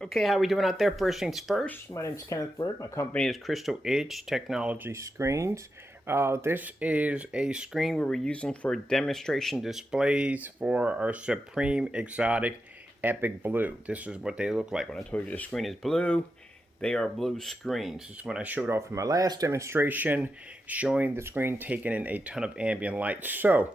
Okay, how we doing out there? First things first, my name is Kenneth Bird. My company is Crystal Edge Technology Screens. This is a screen we're using for demonstration displays for our Supreme Exotic Epic Blue. This is what they look like. When I told you the screen is blue, they are blue screens. This is when I showed off in my last demonstration, showing the screen taking in a ton of ambient light. So,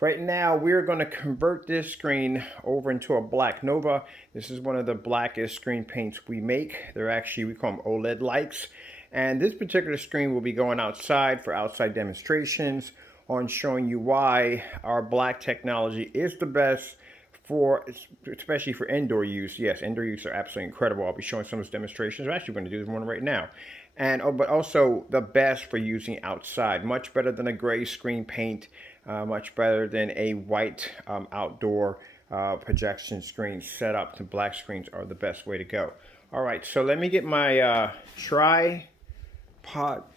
right now, we're going to convert this screen over into a Black Nova. This is one of the blackest screen paints we make. They're actually, we call them OLED likes. And this particular screen will be going outside for outside demonstrations on showing you why our black technology is the best for, especially for indoor use. Yes, indoor use are absolutely incredible. I'll be showing some of those demonstrations. I'm actually going to do one right now. And but also the best for using outside. Much better than a gray screen paint. Much better than a white outdoor projection screen setup. The black screens are the best way to go. All right, so let me get my tripod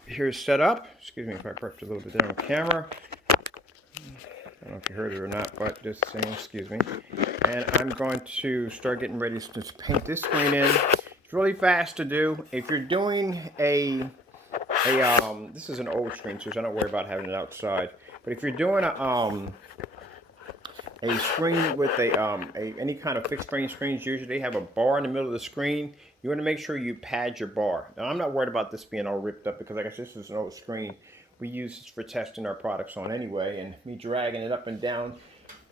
here set up. Excuse me if I burped a little bit there on camera. I don't know if you heard it or not, but just saying, excuse me. And I'm going to start getting ready to paint this screen in. It's really fast to do. If you're doing this is an old screen, so I don't worry about having it outside. But if you're doing a screen with any kind of fixed frame screens, usually they have a bar in the middle of the screen. You want to make sure you pad your bar. Now, I'm not worried about this being all ripped up because, like I said, this is an old screen. We use this for testing our products on anyway, and me dragging it up and down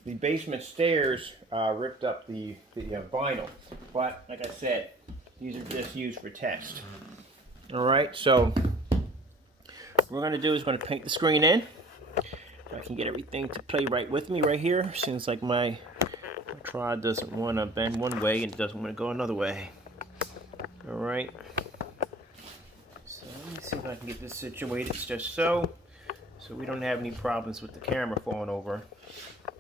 the basement stairs ripped up the vinyl. But like I said, these are just used for test. All right, so what we're going to do is going to paint the screen in. I can get everything to play right with me right here. Seems like my tripod doesn't want to bend one way and it doesn't want to go another way. All right. So let me see if I can get this situated just so we don't have any problems with the camera falling over.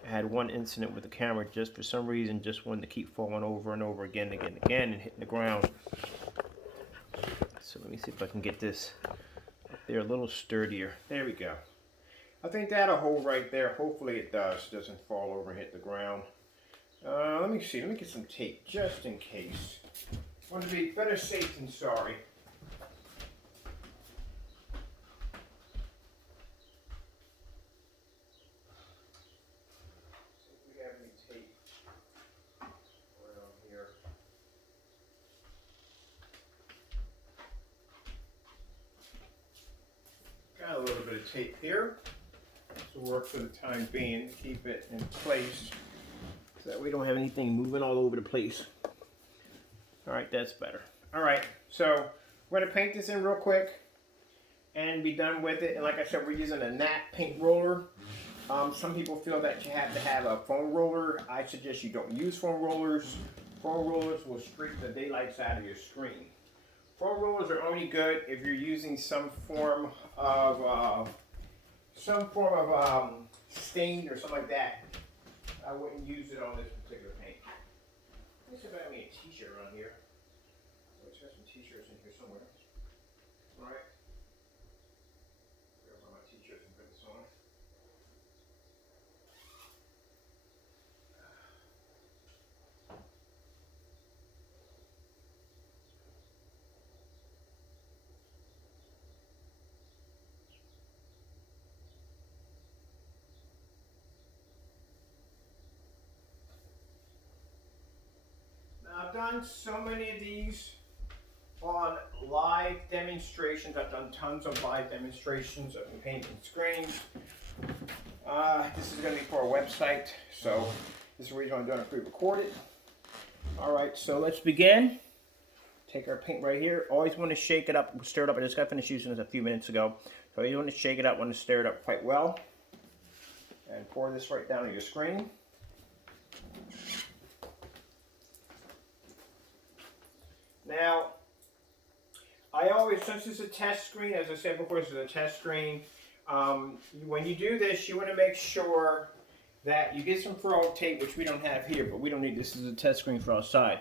I had one incident with the camera just for some reason just wanted to keep falling over and over again and hitting the ground. So let me see if I can get this up there a little sturdier. There we go. I think that'll hold right there. Hopefully it doesn't fall over and hit the ground. Let me see. Let me get some tape just in case. Want to be better safe than sorry. See if we have any tape around here. Got a little bit of tape here. To work for the time being, keep it in place so that we don't have anything moving all over the place. All right, that's better. All right, so we're gonna paint this in real quick and be done with it. And like I said, we're using a matte paint roller. Some people feel that you have to have a foam roller. I suggest you don't use foam rollers. Foam rollers will scrape the daylights out of your screen. Foam rollers are only good if you're using some form of stain or something like that. I wouldn't use it on this particular paint. Let me see if I have any t-shirt around here. Let's have some t-shirts in here somewhere. Alright. Grab all my t-shirts and put this on. I've done so many of these on live demonstrations. I've done tons of live demonstrations of painting screens. This is going to be for a website, so this is the reason I'm doing it pre-recorded. All right, so let's begin. Take our paint right here. Always want to shake it up, stir it up. I just got finished using this a few minutes ago. So you want to shake it up, want to stir it up quite well. And pour this right down on your screen. Now, I always, since it's a test screen, as I said before, this is a test screen. When you do this, you want to make sure that you get some ferrule tape, which we don't have here, but we don't need this. This is a test screen for outside.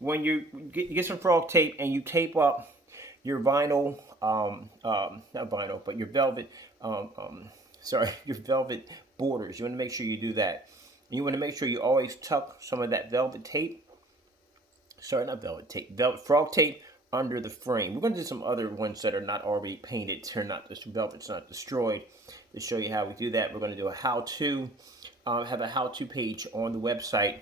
When you get some ferrule tape and you tape up your vinyl, not vinyl, but your velvet, your velvet borders. You want to make sure you do that. You want to make sure you always tuck some of that velvet tape sorry, not velvet tape, frog tape under the frame. We're going to do some other ones that are not already painted, or not, this velvet's not destroyed, to show you how we do that. We're going to do a how-to, have a how-to page on the website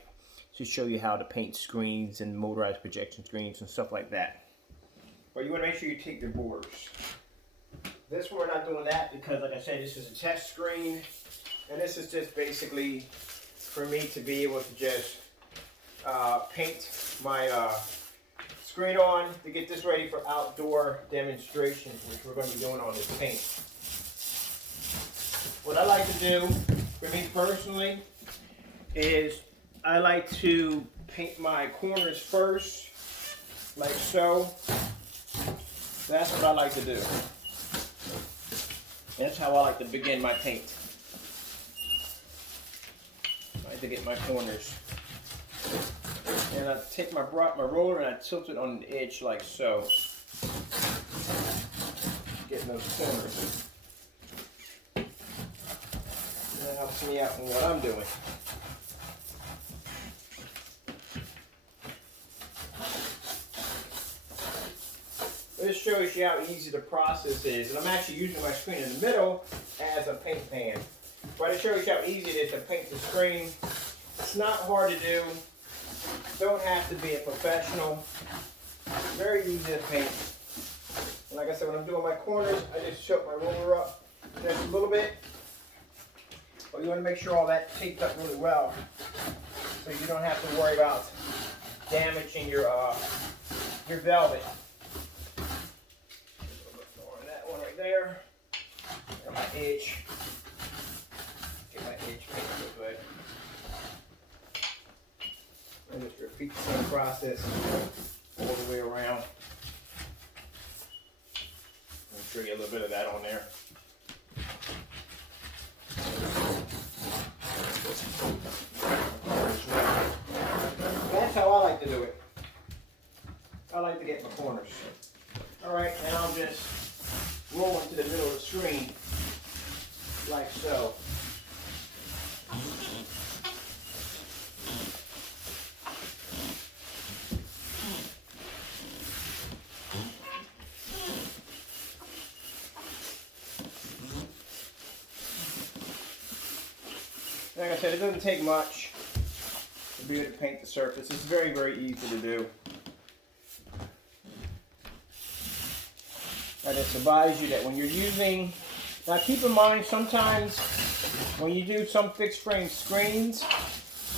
to show you how to paint screens and motorized projection screens and stuff like that. But you want to make sure you take the borders. This one, we're not doing that because, like I said, this is a test screen, and this is just basically for me to be able to just paint my screen on to get this ready for outdoor demonstrations, which we're going to be doing on this paint. What I like to do, for me personally, is I like to paint my corners first, like so. That's what I like to do. That's how I like to begin my paint. I like to get my corners. And I take my roller and I tilt it on the edge like so. Getting those corners. That helps me out in what I'm doing. This shows you how easy the process is. And I'm actually using my screen in the middle as a paint pan. But it shows you how easy it is to paint the screen. It's not hard to do. Don't have to be a professional. Very easy to paint. And like I said, when I'm doing my corners, I just tilt my roller up just a little bit. But you want to make sure all that's taped up really well, so you don't have to worry about damaging your velvet. That one right there. Got my edge. Get my edge painted real good. And just repeat the same process all the way around. I'll show you a little bit of that on there. That's how I like to do it. I like to get my corners. Alright, and I'll just roll into the middle of the screen like so. Like I said, it doesn't take much to be able to paint the surface. It's very, very easy to do. I just advise you that when you're using, now keep in mind sometimes when you do some fixed frame screens,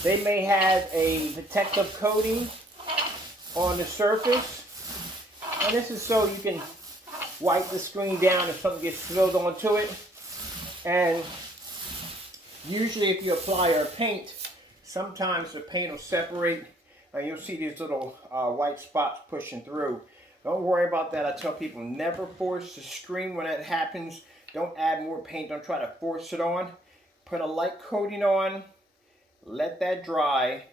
they may have a protective coating on the surface. And this is so you can wipe the screen down if something gets spilled onto it. And usually if you apply our paint, sometimes the paint will separate and you'll see these little white spots pushing through. Don't worry about that. I tell people never force the screen when that happens. Don't add more paint. Don't try to force it on. Put a light coating on, let that dry,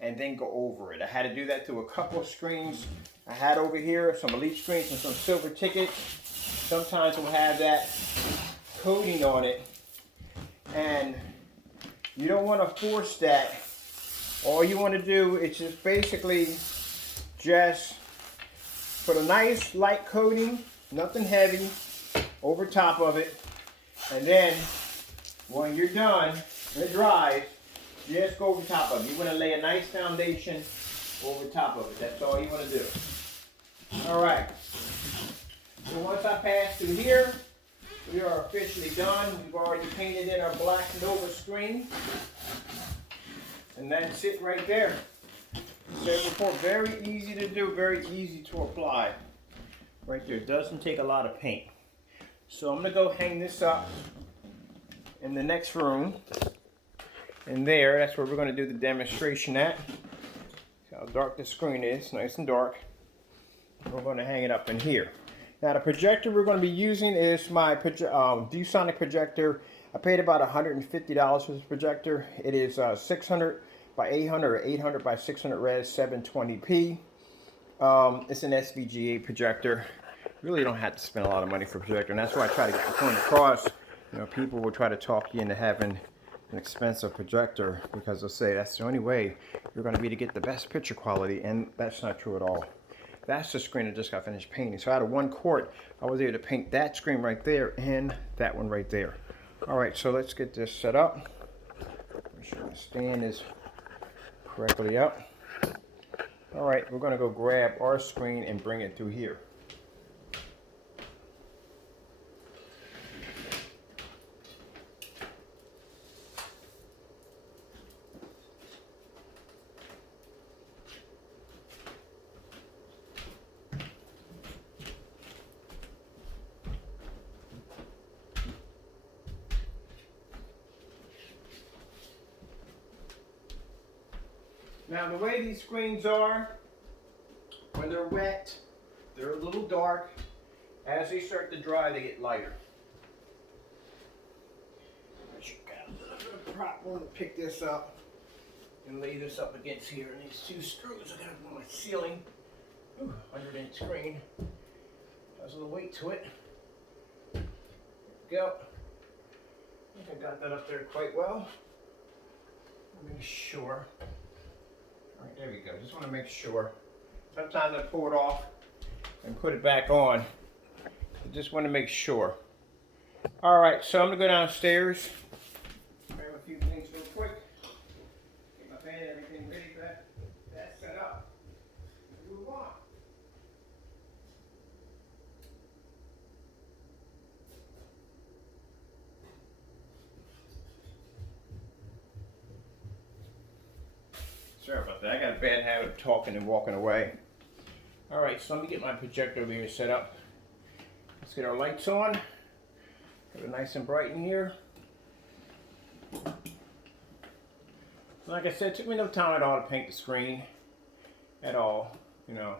and then go over it. I had to do that to a couple of screens. I had over here some Elite screens and some silver tickets. Sometimes we'll have that coating on it. And you don't want to force that. All you want to do is just basically just put a nice light coating, nothing heavy, over top of it. And then when you're done, when it dries, just go over top of it. You want to lay a nice foundation over top of it. That's all you want to do. Alright. So once I pass through here, we are officially done. We've already painted in our Black Nova screen. And that's it right there. Said before, very easy to do, very easy to apply. Right there, it doesn't take a lot of paint. So I'm going to go hang this up in the next room. And there, that's where we're going to do the demonstration at. See how dark the screen is, nice and dark. We're going to hang it up in here. Now the projector we're going to be using is my ViewSonic projector. I paid about $150 for this projector. It is 600 by 800 or 800 by 600 res 720p. It's an SVGA projector. Really don't have to spend a lot of money for a projector, and that's why I try to get the point across. You know, people will try to talk you into having an expensive projector, because they'll say that's the only way you're going to be to get the best picture quality, and that's not true at all. That's the screen I just got finished painting. So out of 1 quart, I was able to paint that screen right there and that one right there. All right, so let's get this set up. Make sure the stand is correctly up. All right, we're going to go grab our screen and bring it through here. Now the way these screens are, when they're wet, they're a little dark. As they start to dry, they get lighter. I should got a little bit of prop room to pick this up and lay this up against here. And these 2 screws I got on my ceiling. 100-inch screen. Has a little weight to it. There we go. I think I got that up there quite well. Make sure. All right, there we go. Just want to make sure. Sometimes I pull it off and put it back on. I just want to make sure. All right, so I'm going to go downstairs, grab a few things real quick, get my fan and everything ready for that set up, and move on. Sorry about that. I got a bad habit of talking and walking away. All right, so let me get my projector over here set up. Let's get our lights on. Get it nice and bright in here. Like I said, it took me no time at all to paint the screen. At all, you know.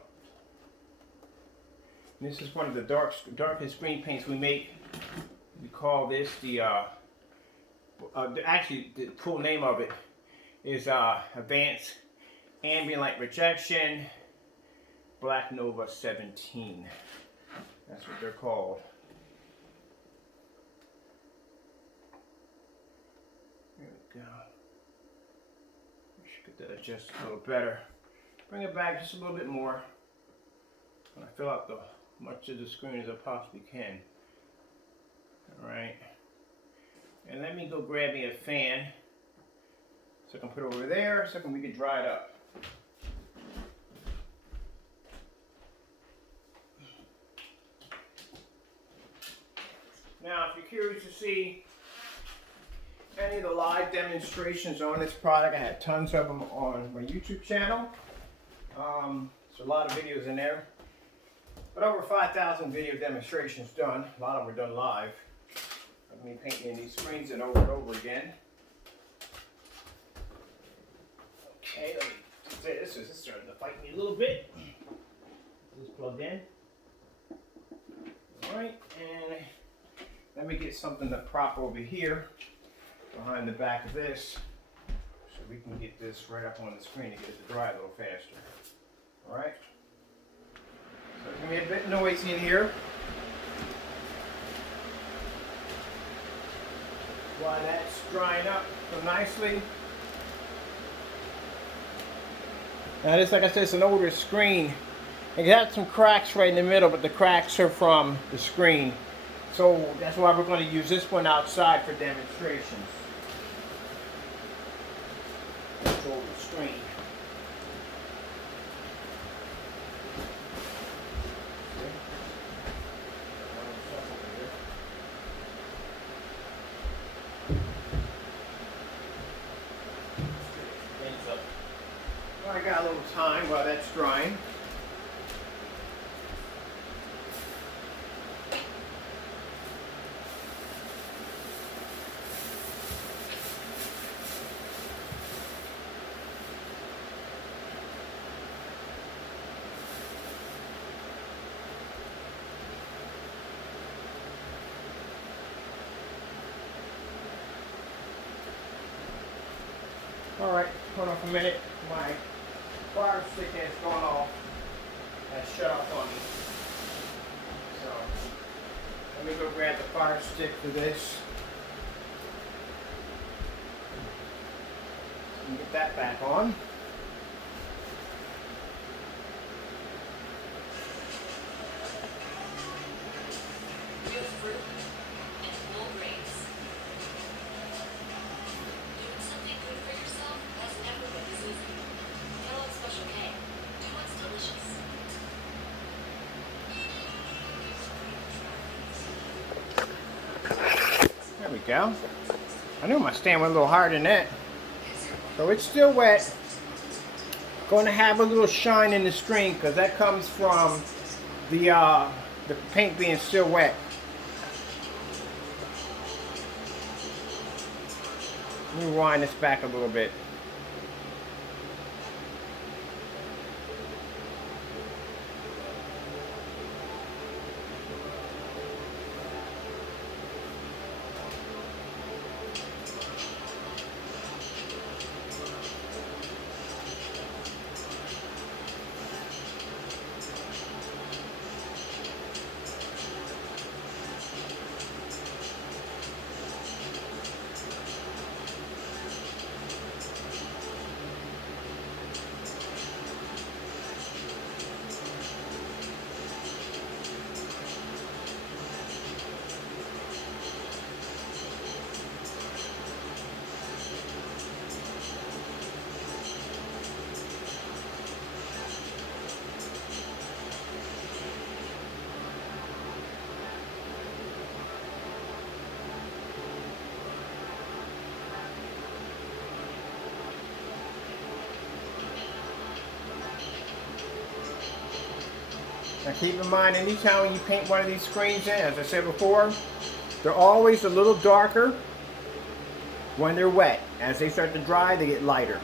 And this is one of the darkest screen paints we make. We call this actually the full name of it is Advanced Ambient Light Rejection Black Nova 17. That's what they're called. There we go. We should get that adjusted a little better. Bring it back just a little bit more. And I fill out the much of the screen as I possibly can. All right. And let me go grab me a fan. So I can put it over there so we can dry it up. Now, if you're curious to see any of the live demonstrations on this product, I had tons of them on my YouTube channel. So a lot of videos in there. But over 5,000 video demonstrations done. A lot of them are done live. Of me painting these screens and over again. Okay, let me do this. This is starting to fight me a little bit. This is plugged in. Alright, and let me get something to prop over here behind the back of this so we can get this right up on the screen and get it to dry a little faster. Alright? So it's going to be a bit noisy in here. While that's drying up so nicely. Now this, like I said, it's an older screen. It got some cracks right in the middle, but the cracks are from the screen. So that's why we're going to use this one outside for demonstrations. Control the screen. I got a little time while that's drying. All right, hold on for a minute. My fire stick has gone off. Has shut off on me. So let me go grab the fire stick for this. that back on. Real fruit and whole grains. Doing something good for yourself has never been this easy. Kellogg's Special K. Do what's delicious. There we go. I knew my stand went a little harder than that. So it's still wet. Going to have a little shine in the screen because that comes from the paint being still wet. Let me wind this back a little bit. Now keep in mind, anytime when you paint one of these screens in, as I said before, they're always a little darker when they're wet. As they start to dry, they get lighter.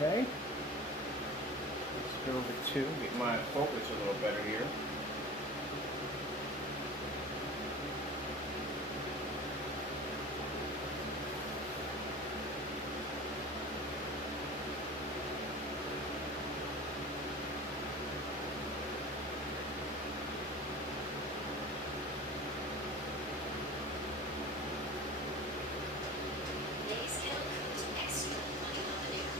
Okay. Let's go over to get my focus a little better here. Lay's kettle cooked extra honey habanero.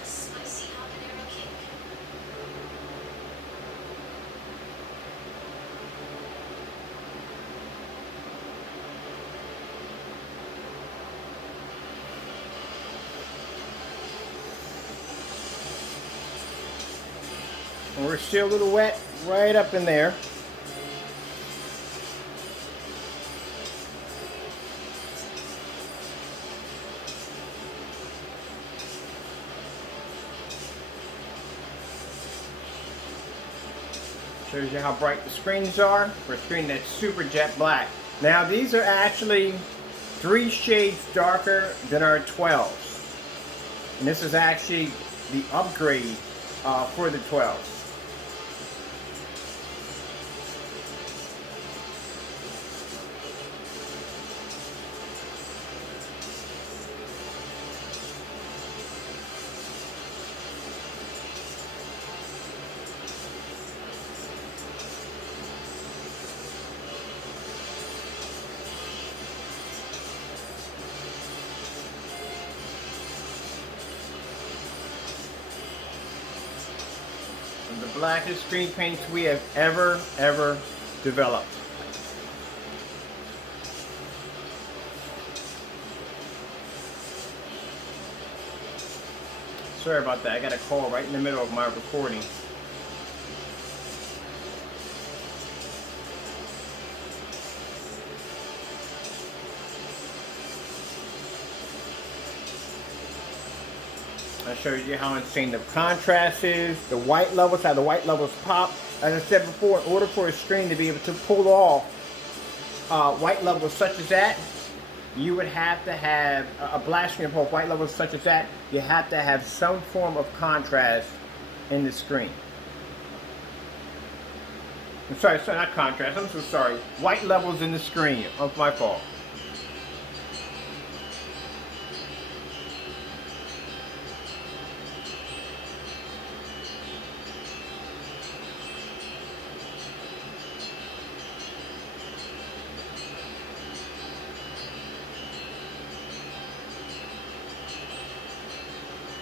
A spicy habanero kick. And we're still a little wet right up in there. Shows you how bright the screens are for a screen that's super jet black. Now these are actually 3 shades darker than our 12s. And this is actually the upgrade for the 12s. The blackest screen paints we have ever developed. Sorry about that. I got a call right in the middle of my recording. I showed you how insane the contrast is, the white levels, how the white levels pop. As I said before, in order for a screen to be able to pull off white levels such as that, you would have to have a black screen pull white levels such as that. You have to have some form of contrast in the screen. I'm sorry, not contrast. I'm so sorry. White levels in the screen. That's my fault.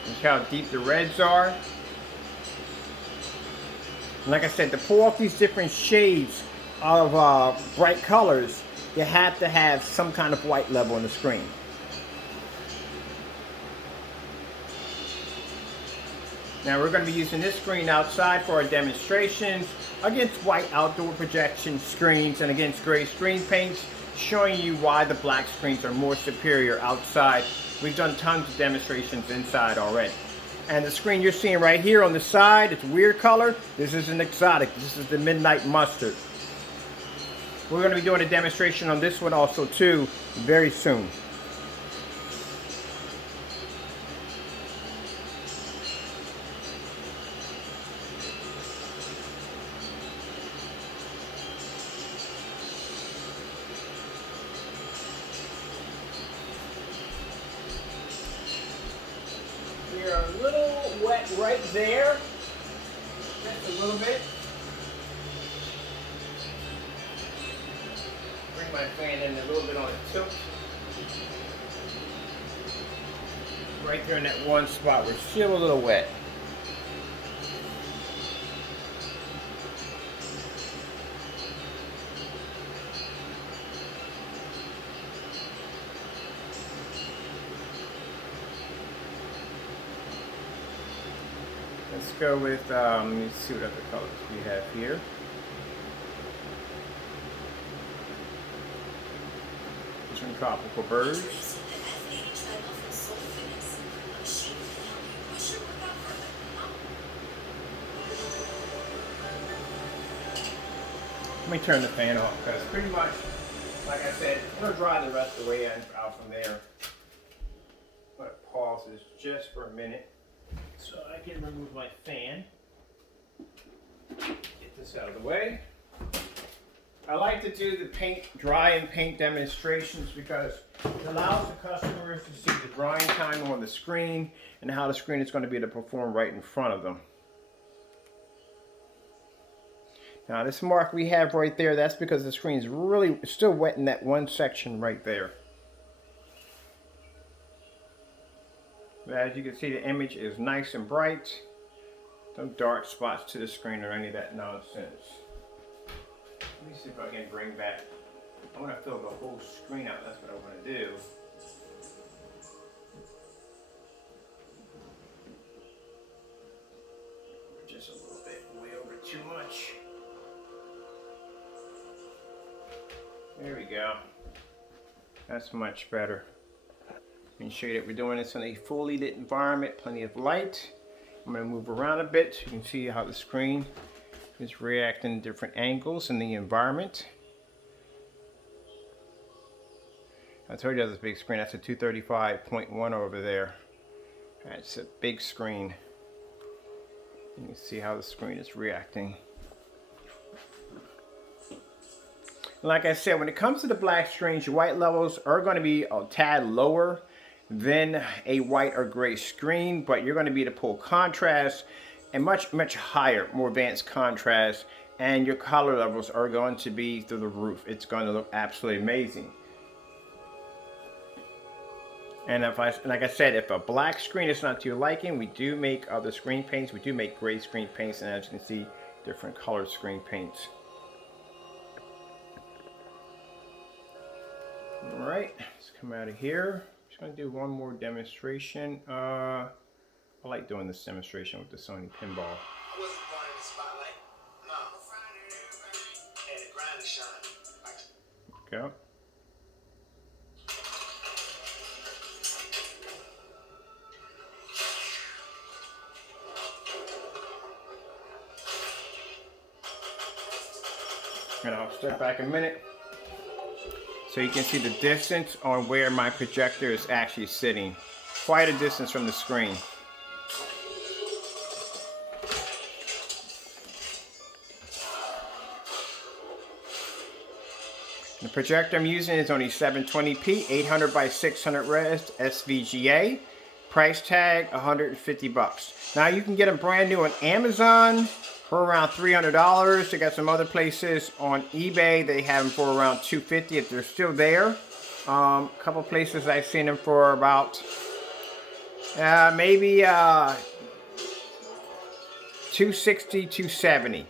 Look how deep the reds are. Like I said, to pull off these different shades of bright colors, you have to have some kind of white level in the screen. Now we're going to be using this screen outside for our demonstrations against white outdoor projection screens and against gray screen paints, showing you why the black screens are more superior outside. We've done tons of demonstrations inside already. And the screen you're seeing right here on the side, it's a weird color. This is an exotic. This is the Midnight Mustard. We're going to be doing a demonstration on this one also too very soon. We're a little wet right there, just a little bit. Bring my fan in a little bit on a tilt. Right there in that one spot, we're still a little wet. Let's go with, let me see what other colors we have here. Some tropical birds. Let me turn the fan off because pretty much, like I said, I'm going to dry the rest of the way out from there. I'm going to pause this just for a minute so I can remove my fan. Get this out of the way. I like to do the paint, dry and paint demonstrations because it allows the customers to see the drying time on the screen and how the screen is going to be able to perform right in front of them. Now this mark we have right there, that's because the screen is really still wet in that one section right there. But as you can see, the image is nice and bright. No dark spots to the screen or any of that nonsense. Let me see if I can bring back. I want to fill the whole screen out. That's what I want to do. Just a little bit way over too much. There we go. That's much better. I can show you that we're doing this in a fully lit environment, plenty of light. I'm going to move around a bit so you can see how the screen is reacting at different angles in the environment. I told you that's a big screen. That's a 235.1 over there. That's a big screen. You can see how the screen is reacting. Like I said, when it comes to the black screens, your white levels are going to be a tad lower than a white or gray screen, but you're going to be able to pull contrast and much higher, more advanced contrast, and your color levels are going to be through the roof. It's going to look absolutely amazing. And like I said, if a black screen is not to your liking, we do make other screen paints. We do make gray screen paints, and as you can see, different color screen paints. All right, let's come out of here. Just gonna do one more demonstration. I like doing this demonstration with the Sony pinball. I wasn't born in the spotlight. No. Had to grind to shine. Go. And I'll step back a minute so you can see the distance on where my projector is actually sitting. Quite a distance from the screen. The projector I'm using is only 720p, 800 by 600 res SVGA. Price tag $150. Now you can get them brand new on Amazon for around $300. They got some other places on eBay. They have them for around $250 if they're still there. A couple places I've seen them for about maybe $260, $270.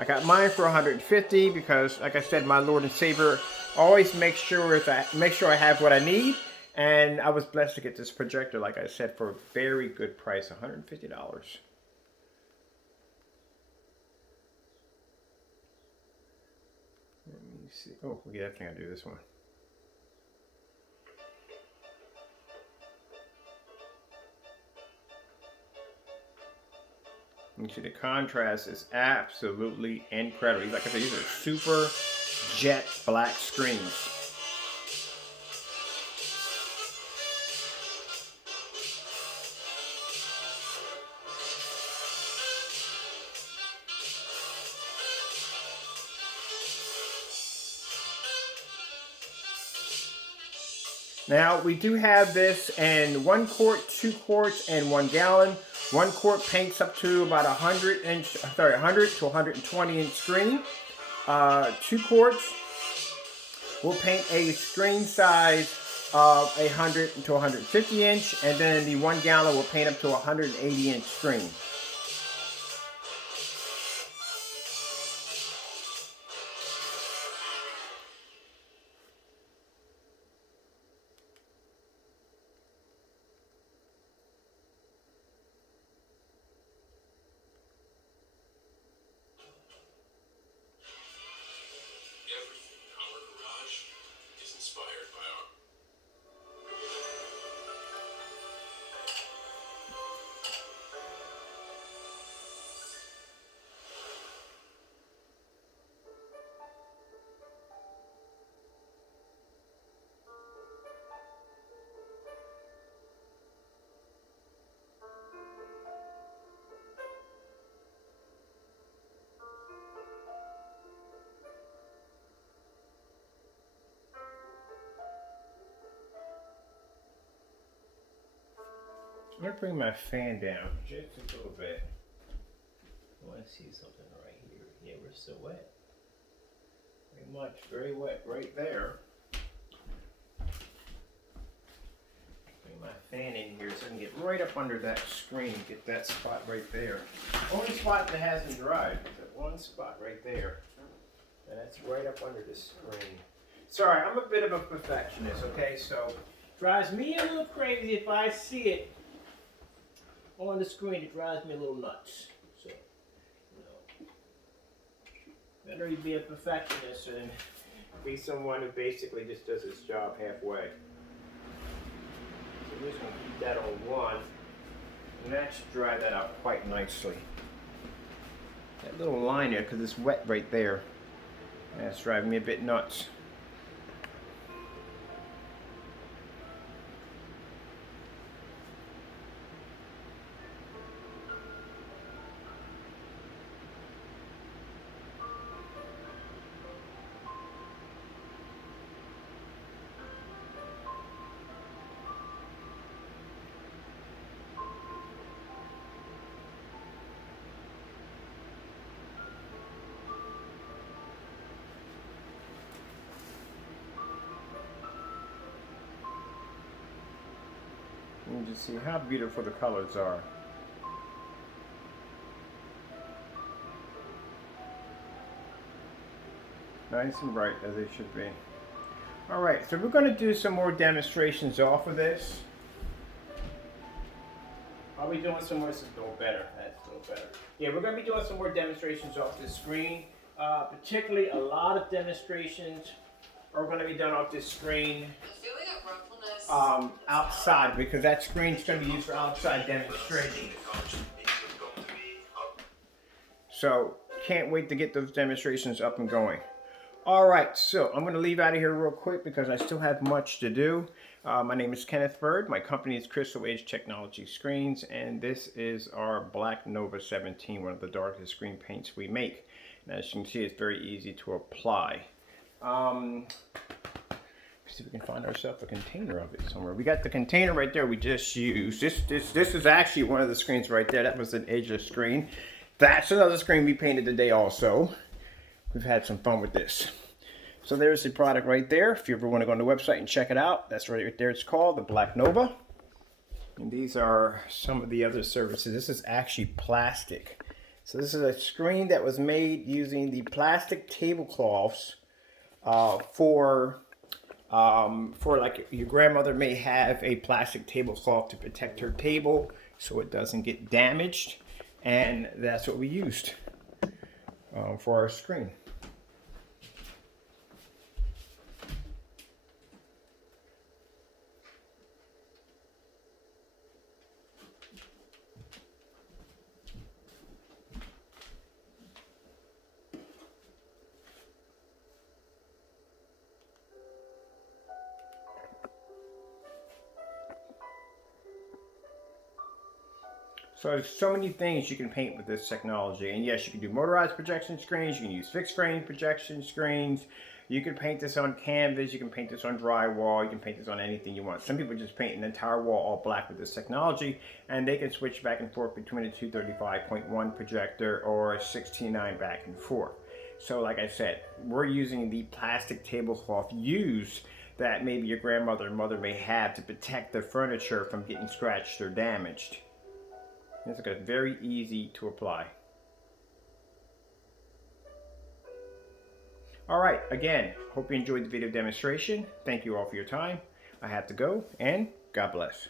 I got mine for $150 because, like I said, my Lord and Savior always makes sure I have what I need. And I was blessed to get this projector, like I said, for a very good price, $150. Let me see. Oh, we definitely gotta do this one. You see the contrast is absolutely incredible. Like I said, these are super jet black screens. Now we do have this in 1 quart, 2 quarts, and 1 gallon. 1 quart paints up to about 100 to 120 inch screen. 2 quarts will paint a screen size of 100 to 150 inch, and then the 1 gallon will paint up to 180 inch screen. I'm going to bring my fan down just a little bit. I want to see something right here. Yeah, we're still wet. Very much, very wet right there. Bring my fan in here so I can get right up under that screen, get that spot right there. Only spot that hasn't dried is that one spot right there. And that's right up under the screen. Sorry, I'm a bit of a perfectionist, okay? So, drives me a little crazy if I see it on the screen. It drives me a little nuts. So, you know, better you be a perfectionist than be someone who basically just does his job halfway. So we're just going to keep that on 1, and that should dry that out quite nicely. That little line there, because it's wet right there, that's driving me a bit nuts. You can just see how beautiful the colors are. Nice and bright as they should be. Alright, so we're going to do some more demonstrations off of this. I'll be doing some more. This is a little better. That's a little better. Yeah, we're going to be doing some more demonstrations off this screen. Particularly, a lot of demonstrations are going to be done off this screen outside, because that screen's going to be used for outside demonstration. So, can't wait to get those demonstrations up and going. All right, so I'm going to leave out of here real quick because I still have much to do. My name is Kenneth Bird. My company is Crystal Edge Technology Screens, and this is our Black Nova 17, one of the darkest screen paints we make. And as you can see, it's very easy to apply. Let's see if we can find ourselves a container of it somewhere. We got the container right there we just used. This is actually one of the screens right there. That was an edge screen. That's another screen we painted today also. We've had some fun with this. So there's the product right there. If you ever want to go on the website and check it out, that's right there. It's called the Black Nova. And these are some of the other services. This is actually plastic. So this is a screen that was made using the plastic tablecloths for like your grandmother may have a plastic tablecloth to protect her table so it doesn't get damaged. And that's what we used for our screen. So there's so many things you can paint with this technology. And yes, you can do motorized projection screens, you can use fixed frame projection screens, you can paint this on canvas, you can paint this on drywall, you can paint this on anything you want. Some people just paint an entire wall all black with this technology, and they can switch back and forth between a 235.1 projector or a 16:9 back and forth. So like I said, we're using the plastic tablecloth used that maybe your grandmother and mother may have to protect their furniture from getting scratched or damaged. It's very easy to apply. All right, again, hope you enjoyed the video demonstration. Thank you all for your time. I have to go, and God bless.